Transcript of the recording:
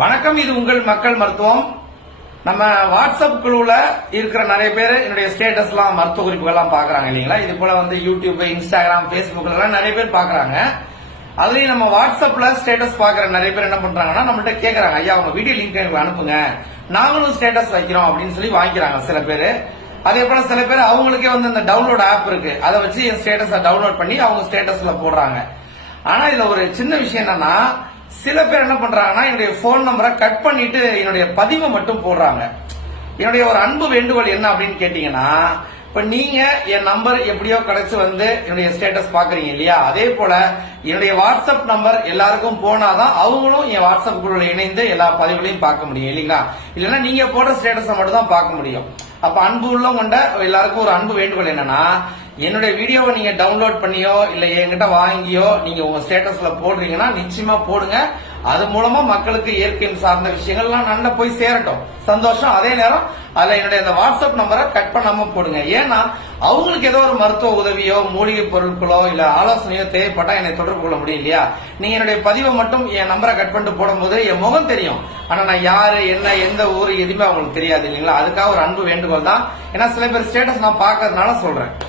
வணக்கம் இது உங்கள் மக்கள் மருத்துவம். நம்ம வாட்ஸ்அப் குழுவில் இருக்கிற நிறைய பேர் என்னுடைய ஸ்டேட்டஸ்லாம் மருத்துவ குறிப்புகள்லாம் பாக்குறாங்க இல்லைங்களா? இது போல வந்து யூடியூப் இன்ஸ்டாகிராம் ஃபேஸ்புக்ல எல்லாம் நிறைய பேர் பாக்குறாங்க அதுலயும் நம்ம வாட்ஸ்அப்ல ஸ்டேட்டஸ் பாக்குற நிறைய பேர் என்ன பண்றாங்கன்னா நம்மள்ட்ட கேக்குறாங்க ஐயா உங்க வீடியோ லிங்க் எனக்கு அனுப்புங்க. நாங்களும் ஸ்டேட்டஸ் வைக்கிறோம் அப்படின்னு சொல்லி வாங்கிக்கிறாங்க சில பேர். அதே போல சில பேர் அவங்களுக்கே வந்து இந்த டவுன்லோட் ஆப் இருக்கு. அதை வச்சு என் ஸ்டேட்டஸை டவுன்லோட் பண்ணி அவங்க ஸ்டேட்டஸ்ல போடுறாங்க. ஆனா இதுல ஒரு சின்ன விஷயம் என்னன்னா சில பேர் என்ன பண்றாங்கன்னா என்னுடைய போன் நம்பரை கட் பண்ணிட்டு என்னுடைய பதிவை மட்டும் போடுறாங்க. என்னுடைய ஒரு அன்பு வேண்டுகோள் என்ன அப்படின்னு கேட்டீங்கன்னா இப்ப நீங்க என் நம்பர் எப்படியோ கிடைச்சு வந்து என்னுடைய ஸ்டேட்டஸ் பாக்குறீங்க இல்லையா? அதே போல என்னுடைய வாட்ஸ்அப் நம்பர் எல்லாருக்கும் போனாதான் அவங்களும் என் வாட்ஸ்அப் குழுல இணைந்து எல்லா பதிவுகளையும் பார்க்க முடியும் இல்லைங்களா? இல்லைன்னா நீங்க போடுற ஸ்டேட்டஸை மட்டும் தான் பார்க்க முடியும். அப்ப அன்பு உள்ளவங்க கொண்ட எல்லாருக்கும் ஒரு அன்பு வேண்டுகோள் என்னன்னா என்னுடைய வீடியோவை நீங்க டவுன்லோட் பண்ணியோ இல்ல என்கிட்ட வாங்கியோ நீங்க உங்க ஸ்டேட்டஸ்ல போடுறீங்கன்னா நிச்சயமா போடுங்க. அது மூலமா மக்களுக்கு இயற்கையின் சார்ந்த விஷயங்கள்லாம் நல்லா போய் சேரட்டும். சந்தோஷம். அதே நேரம் அதுல என்னுடைய அந்த வாட்ஸ்அப் நம்பரை கட் பண்ணாம போடுங்க. ஏன்னா அவங்களுக்கு ஏதோ ஒரு மருத்துவ உதவியோ மூலிகை பொருட்களோ இல்ல ஆலோசனையோ தேவைப்பட்டா என்னை தொடர்பு கொள்ள முடியும் இல்லையா? நீங்க என்னுடைய பதிவை மட்டும் என் நம்பரை கட் பண்ணிட்டு போடும்போது என் முகம் தெரியும். ஆனா நான் யாரு என்ன எந்த ஊர் எதுவுமே அவங்களுக்கு தெரியாது இல்லைங்களா? அதுக்காக ஒரு அன்பு வேண்டுகோள் தான். ஏன்னா சில பேர் ஸ்டேட்டஸ் நான் பாக்குறதுனால சொல்றேன்.